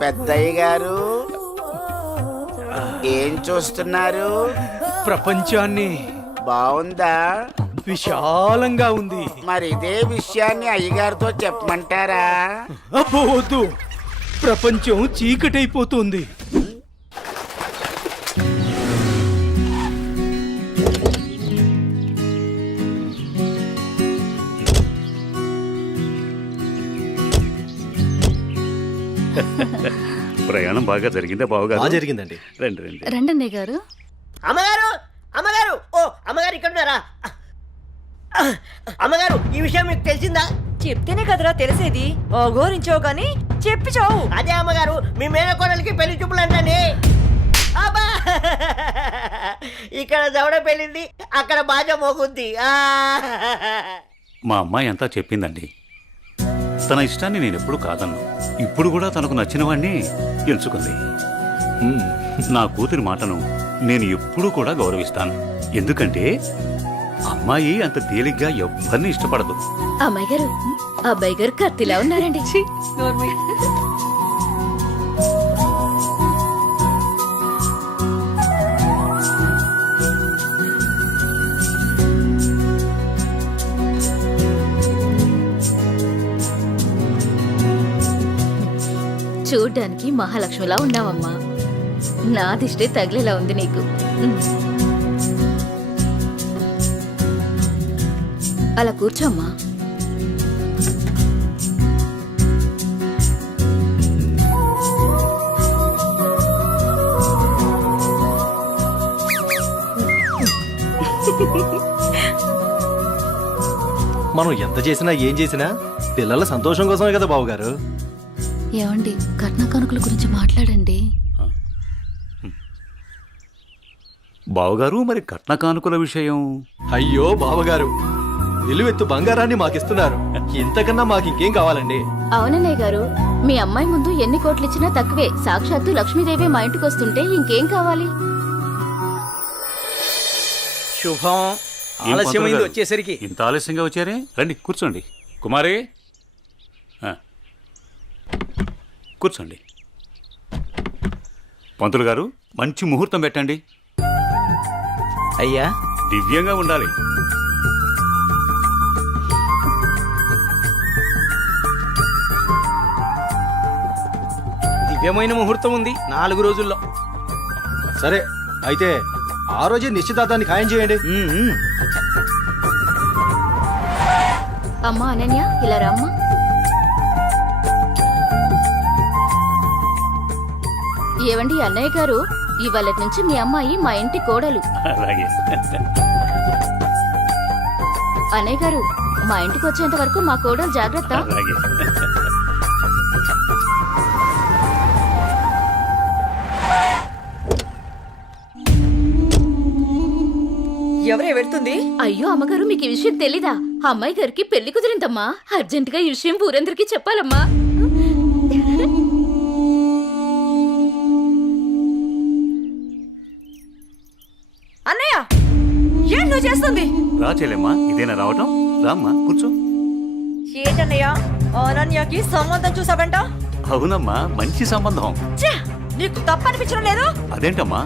పెద్దయ్య గారు ఏం చూస్తున్నారు? ప్రపంచాన్ని. బాగుందా? విశాలంగా ఉంది. మరి ఇదే విషయాన్ని అయ్యగారితో చెప్పమంటారా? అబ్బో వద్దు, ప్రపంచం చీకటైపోతుంది. ప్రయాణం బాగా జరిగిందా బావగారు? జరిగిందండి. రండి రండి. రండన్నయ్య గారు. అమ్మగారు, అమ్మగారు, ఓ అమ్మగారు ఇక్కడ ఉన్నారా? అమ్మగారు, ఈ విషయం మీకు తెలిసిందా? చెప్తేనే కదరా తెలిసేది. అఘోరించావు గాని చెప్పి చావు. అదే అమ్మగారు, మీ మేనకోడలికి పెళ్లి చూపులు అంటండి. అబ్బా! ఇక్కడ దవడ పెళ్ళింది, అక్కడ బాజ మోగుద్ది. మా అమ్మాయి అంతా చెప్పిందండి. తన ఇష్టాన్ని నేను ఎప్పుడు కాదన్ను. ఇప్పుడు కూడా తనకు నచ్చిన వాడిని ఎంచుకుంది. నా కూతురి మాటను నేను ఎప్పుడూ కూడా గౌరవిస్తాను. ఎందుకంటే అమ్మాయి అంత తేలిగ్గా ఎవ్వరిని ఇష్టపడదు. అమ్మాయి గారు, అబ్బాయి గారు కత్తిలా ఉన్నారండి. చూడ్డానికి మహాలక్ష్మిలా ఉన్నావమ్మా. నా దిష్టే తగిలేలా ఉంది నీకు. అలా కూర్చోమ్మా. మనం ఎంత చేసినా ఏం చేసినా పిల్లల సంతోషం కోసమే కదా బావగారు. ఏమండి, కట్న కానుకల గురించి మాట్లాడండి. బావగారు, మరి కట్న కానుకల విషయం? అయ్యో బావగారు, నిలువెత్తు బంగారాన్ని మాకిస్తున్నారు. ఇంతకన్నా మాకింకేం కావాలండి? అవునన్నయ్య గారు, మీ అమ్మాయి ముందు ఎన్ని కోట్లిచ్చినా తక్కువే. సాక్షాత్తు లక్ష్మీదేవి మా ఇంటికి వస్తుంటే ఇంకేం కావాలి? శుభం. ఆలస్యమైంది వచ్చేసరికి. ఇంత ఆలస్యంగా వచ్చారే? రండి కూర్చోండి. కుమారి కూర్చోండి. పంతులు గారు, మంచి ముహూర్తం పెట్టండి. అయ్యా, దివ్యంగా ఉండాలి. దివ్యమైన ముహూర్తం ఉంది 4 రోజుల్లో. సరే అయితే ఆ రోజే నిశ్చితార్థాన్ని ఖాయం చేయండి. అమ్మా అనన్య, ఇలా రామ్మా. ఏవండి అన్నయ్య గారు, ఇవాళ నుంచి మీ అమ్మాయి మా ఇంటి కోడలు. అలాగే. అన్నయ్య గారు, మా ఇంటికి వచ్చేంత వరకు మా కోడలు జాగ్రత్త. అలాగే. ఎవరే వెళ్తుంది? అయ్యో అమ్మగారు, మీకు ఈ విషయం తెలీదా? అమ్మాయి గారికి పెళ్లి కుదిరిందమ్మా. అర్జెంటుగా ఈ విషయం ఊరందరికీ చెప్పాలమ్మా. అన్నయ్య, ఏం నువ్వు చేస్తుంది? రా చెల్లెమ్మా, ఇదేనా రావటం? రామ్మా కూర్చో. ఏంటన్నయ్య, అనన్యకి సంబంధం చూసావంట? అవునమ్మా, మంచి సంబంధం. ఛే, నీకు తప్పనిపించడం లేదు? అదేంటమ్మా,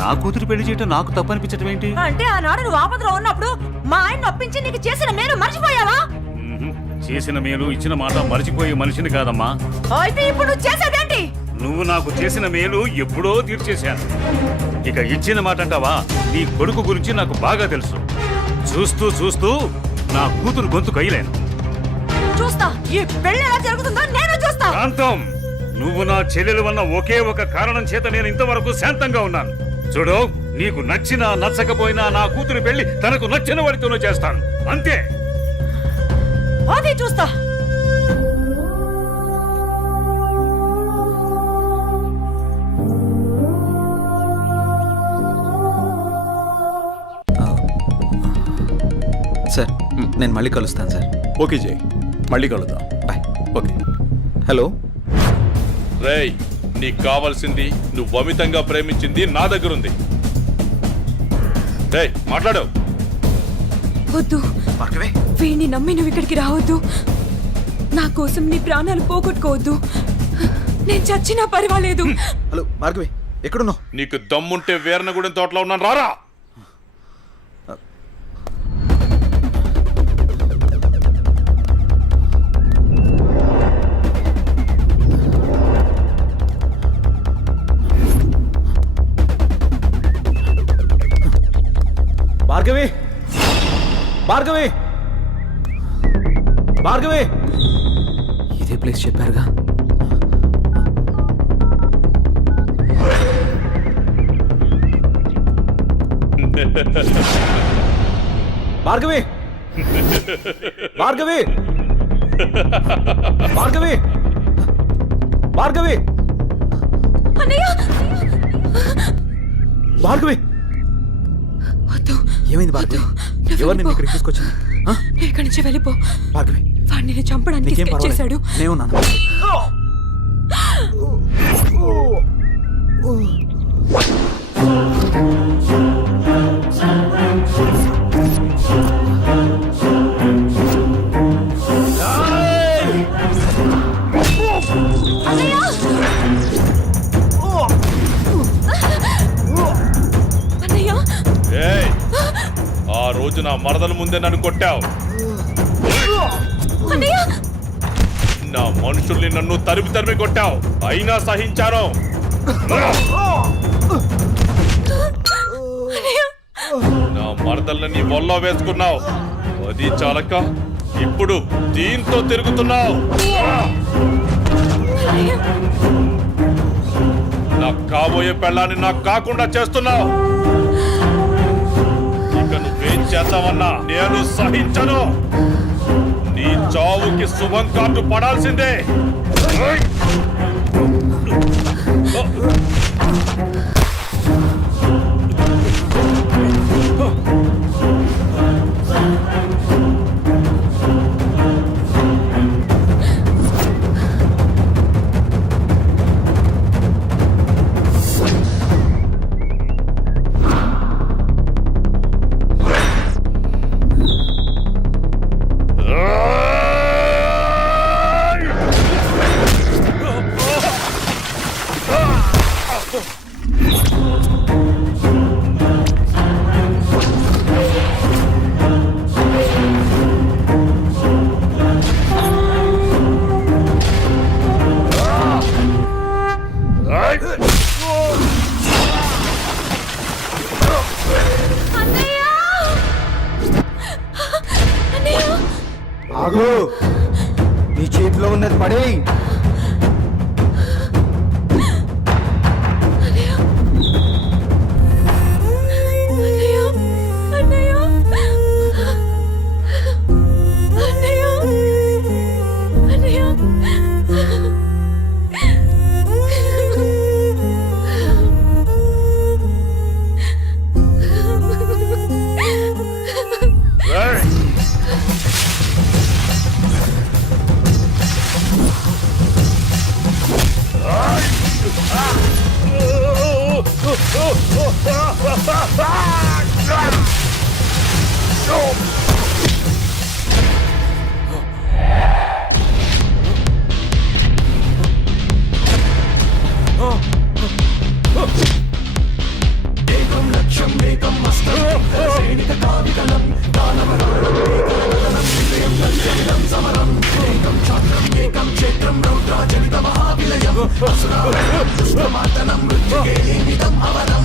నా కూతురు పెళ్లి చేయటం నాకు తప్పనిపించటం ఏంటి? అంటే ఆనాడు నువ్వు ఆపదలో ఉన్నప్పుడు మా ఆయన ఒప్పించి నీకు చేసిన మేలు మర్చిపోయావా? చేసిన మేలు ఇచ్చిన మాట మర్చిపోయే మనిషిని కాదమ్మా. అయితే ఇప్పుడు నువ్వు చేసేదేంటి? నువ్వు నాకు చేసిన మేలు ఎప్పుడో తీర్చేశాను. ఇక ఇచ్చిన మాట అంటావా? నీ కొడుకు గురించి నాకు బాగా తెలుసు. చూస్తూ చూస్తూ నా కూతురు గొంతు కయ్యలేను. చూస్తా, ఈ పెళ్లి ఎలా జరుగుతుందో నేను చూస్తా. శాంతం, నువ్వు నా చెల్లెలు వన్న ఒకే ఒక కారణం చేత నేను ఇంతవరకు శాంతంగా ఉన్నాను. చూడు, నీకు నచ్చినా నచ్చకపోయినా నా కూతురు పెళ్లి తనకు నచ్చిన వాడితోనూ చేస్తాను, అంతే. అది చూస్తా. సార్, నేను మళ్ళీ కలుస్తాను సార్. ఓకే జై, మళ్ళీ కలుద్దాం. బాయ్. ఓకే. హలో, రేయ్, నీకు కావాల్సింది నువ్వు అమితంగా ప్రేమించింది నా దగ్గరుంది. రేయ్, మాట్లాడు. వద్దు, వీణ్ణి నమ్మి నువ్వు ఇక్కడికి రావద్దు. నా కోసం నీ ప్రాణాలు పోగొట్టుకోవద్దు. నేను చచ్చినా పర్వాలేదు. హలో భార్గవి, ఎక్కడున్నావు? నీకు దమ్ముంటే వీరనగూడెం తోటలో ఉన్నాను, రారా. భార్గవి, భార్గవి, భార్గవి. ఇదే ప్లేస్ చెప్పారుగా. భార్గవి, భార్గవి, భార్గవి, భార్గవి, అన్నయ్య, భార్గవి. వద్దు. ఏమైంది భార్గవి? నువ్వు ఎవరు నిన్ను వెళ్ళిపో. ఇక్కడికి తీసుకొచ్చింది? ఆ? నువ్వు ఇక్కడి నుంచి వెళ్ళిపో. భార్గవి, వాడు నిన్ను చంపడానికి నీకేం స్కెచ్ చేశాడు. పర్వాలేదు, నేనున్నాను. అన్నయ్య, ఏయ్, ఆ రోజు నా మరదల ముందే నన్ను కొట్టావు. అన్నయ్య, నా మనుషుల్ని నన్ను తరిమి తరిమి కొట్టావు, అయినా సహించాను. నా మరదల్ని నీ వల్ల వేసుకున్నావు, అది చాలక ఇప్పుడు దీంతో తిరుగుతున్నావు. నాకు కాబోయే పెళ్ళాన్ని నాకు కాకుండా చేస్తున్నావు. ఇక నువ్వేం చేస్తావన్నా నేను సహించను. నీ చావుకి శుభం కార్డు పడాల్సిందే. ఆగు, నీ చేతిలో ఉన్నది పడే. మృత్యుకే నిమిదం అవనం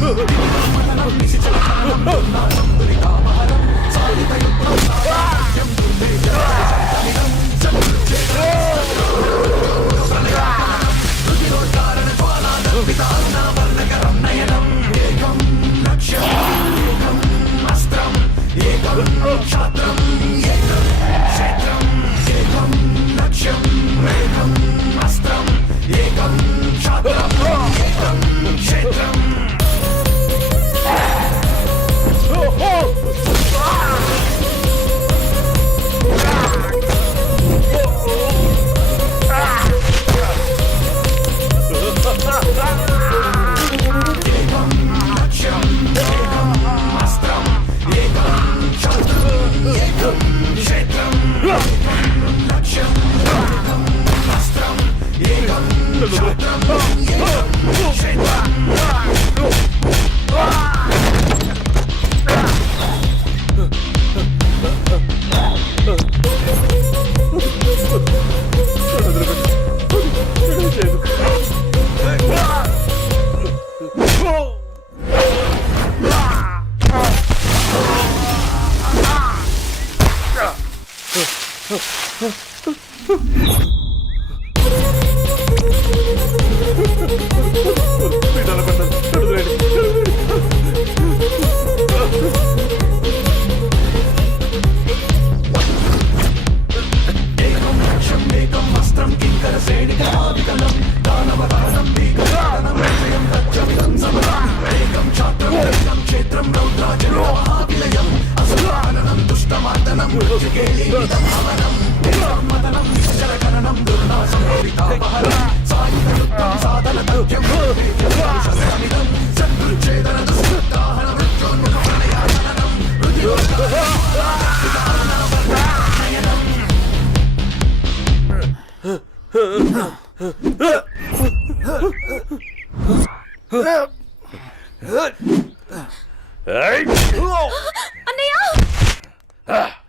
అన్నయ్య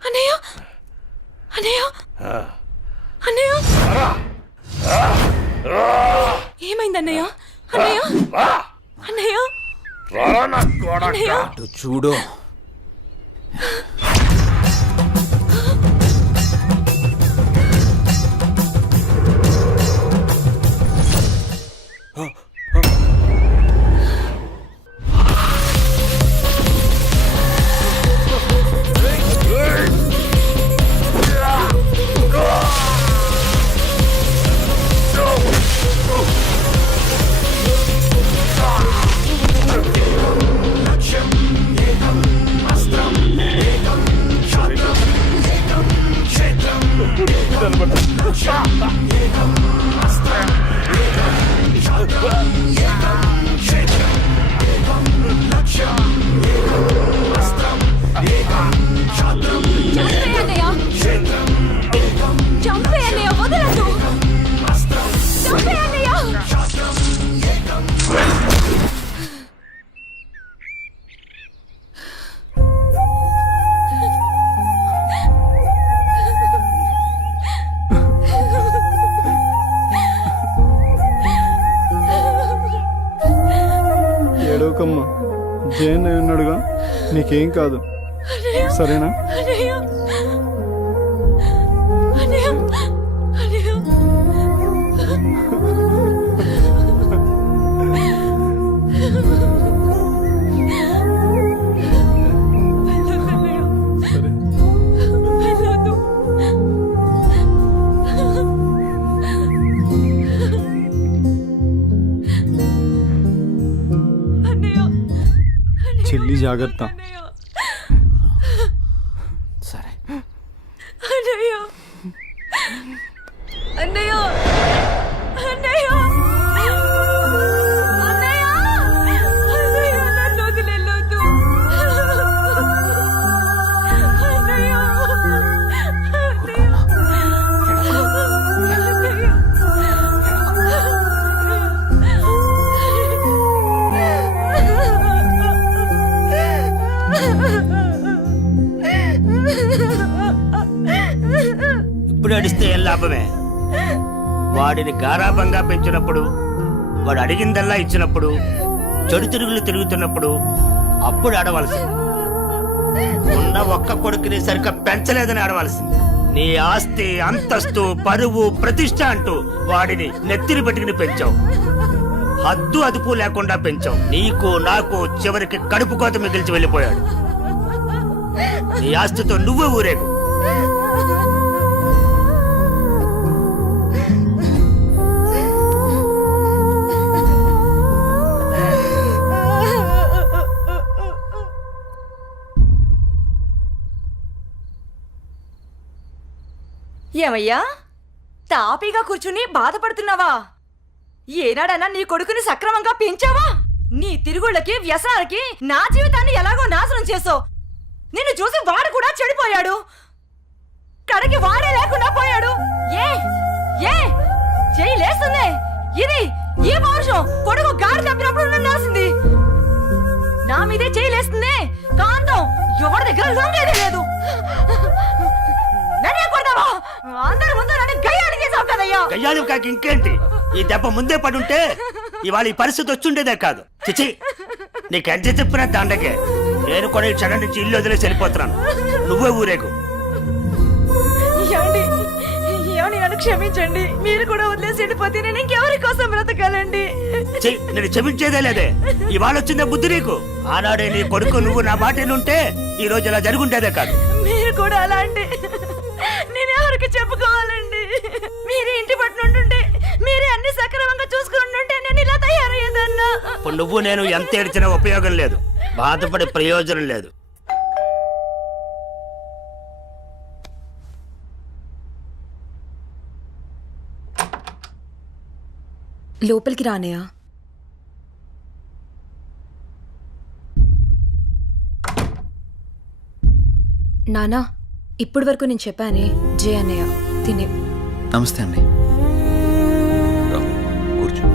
అన్నయ్య అన్నయ్య అన్నయ్య ఏమైంది అన్నయ్య అన్నయ్య అన్నయ్య అన్నయ్య చూడు చంపే అన్నయ్య వదలదు చంపే అన్నయ్య ఏడవకమ్మా జైన్ ఉన్నాడుగా, నీకేం కాదు, సరేనా? అన్నయ్య అన్నయ్య అన్నయ్య సరే. వెళ్ళొద్దు. అన్నయ్య చెల్లి జాగ్రత్త. అన్నయ్య సరే అన్నయ్య అన్నయ్య అన్నయ్య అన్నయ్య అన్నయ్య నన్ను వదిలేయొద్దు అన్నయ్య ఇప్పుడు అడిస్తే ఏం లాభమే? వాడిని గారాబంగా పెంచినప్పుడు, వాడు అడిగిందల్లా ఇచ్చినప్పుడు, చెడు తిరుగులు తిరుగుతున్నప్పుడు అప్పుడు ఆడవలసింది. ఉన్న ఒక్క కొడుకుని సరిగ్గా పెంచలేదని ఆడవలసింది. నీ ఆస్తి, అంతస్తు, పరువు, ప్రతిష్ట అంటూ వాడిని నెత్తిని పెట్టుకుని పెంచావు. హద్దు అదుపు లేకుండా పెంచావు. నీకు నాకు చివరికి కడుపు కోత మిగిల్చి వెళ్ళిపోయాడు. నీ ఆస్తితో నువ్వే ఊరేగు. ఏమయ్యా తాపీగా కూర్చుని బాధపడుతున్నావా? ఏనాడన్నా నీ కొడుకుని సక్రమంగా పెంచావా? నీ తిరుగుళ్ళకి వ్యసనాలకి నా జీవితాన్ని ఎలాగో నాశనం చేసావు. నిన్ను చూసి వాడు కూడా చెడిపోయాడు. కడకి వాడే లేకుండా పోయాడు. ఏ ఏ చెయ్యి లేస్తుంది. ఇది ఏ పౌరుషం కొడుకు గాడి తప్పినప్పుడు నన్ను రాసింది. నా మీదే చేయలేస్తుంది కాంతం. ఎవరి దగ్గర లొంగేదే లేదు. నన్నే కొడతావా? అందరి ముందు నన్ను గయ్యాడి చేసావు కదయ్యా. గయ్యాలు కాక ఇంకేంటి? ఈ దెబ్బ ముందే పడుంటే ఇవాళ ఈ పరిస్థితి వచ్చుండేదే కాదు. చిచి, నీకు ఎంత చెప్పినా దండకే. నేను కూడా ఈ క్షణం నుంచి ఇల్లు వదిలేసి వెళ్ళిపోతున్నాను. నువ్వే ఊరేగు. ఏమండి, ఏమండి, నన్ను క్షమించండి. మీరు కూడా వదిలేసి వెళ్ళిపోతే నేను ఇంకెవరి కోసం బ్రతకాలండి? నేను క్షమించేదే లేదే. ఇవాళ వచ్చిందే బుద్ధి నీకు. ఆనాడే నీ కొడుకు నువ్వు నా మాటేనుంటే ఈ రోజు ఇలా జరుగుండేదే కాదు. మీరు కూడా అలా అంటే నేను ఎవరికి చెప్పుకోవాలండి? మీరే ఇంటి పట్టు ఉంటుంటే, మీరే అన్ని సక్రమంగా చూసుకుని ఉంటుంటే నేను ఇలా తయారయ్యేదన్నా. ఇప్పుడు నువ్వు నేను ఎంత ఏడ్చినా ఉపయోగం లేదు. బాధపడే ప్రయోజనం లేదు. లోపలికి రానయా. నానా, ఇప్పటి వరకు నేను చెప్పానే జే అన్నయ్య తినే. నమస్తే అండి. కూర్చో.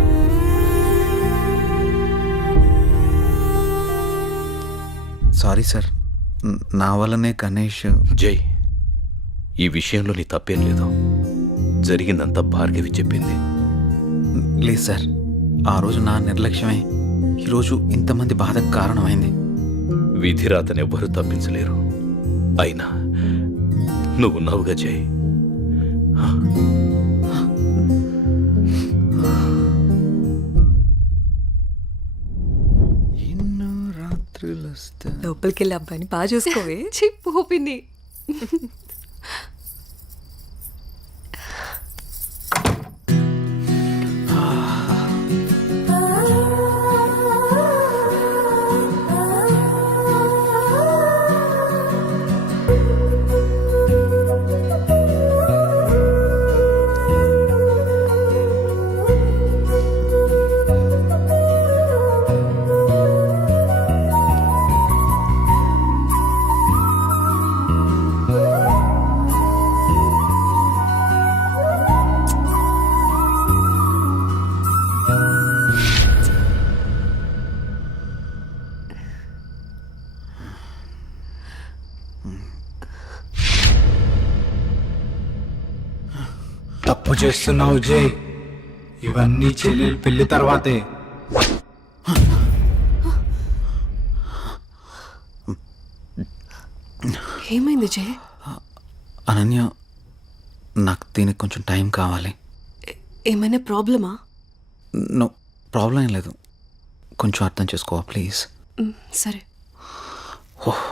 సారీ సార్, నా వల్లనే గణేష్. జై, ఈ విషయంలో నీ తప్పేం లేదు. జరిగిందంతా భార్గవి చెప్పింది. లేదు సార్, ఆ రోజు నా నిర్లక్ష్యమే ఈరోజు ఇంతమంది బాధకు కారణమైంది. విధిరాతనెవ్వరూ తప్పించలేరు. అయినా నువ్వున్నావుగా జై. ఎన్నో రాత్రులు వస్తా. లోపలికి వెళ్ళి అబ్బాయిని బాగా చూసుకోవే. చిప్పుని తప్పు చేస్తున్నావు జై. ఇవన్నీ చెల్లెలు పెళ్లి తర్వాతే. ఏమైంది జే? అనన్య, నాకు దీనికి కొంచెం టైం కావాలి. ఏమైనా ప్రాబ్లమా? నో ప్రాబ్లం ఏం లేదు. కొంచెం అర్థం చేసుకోవా ప్లీజ్? సరే. ఓహ్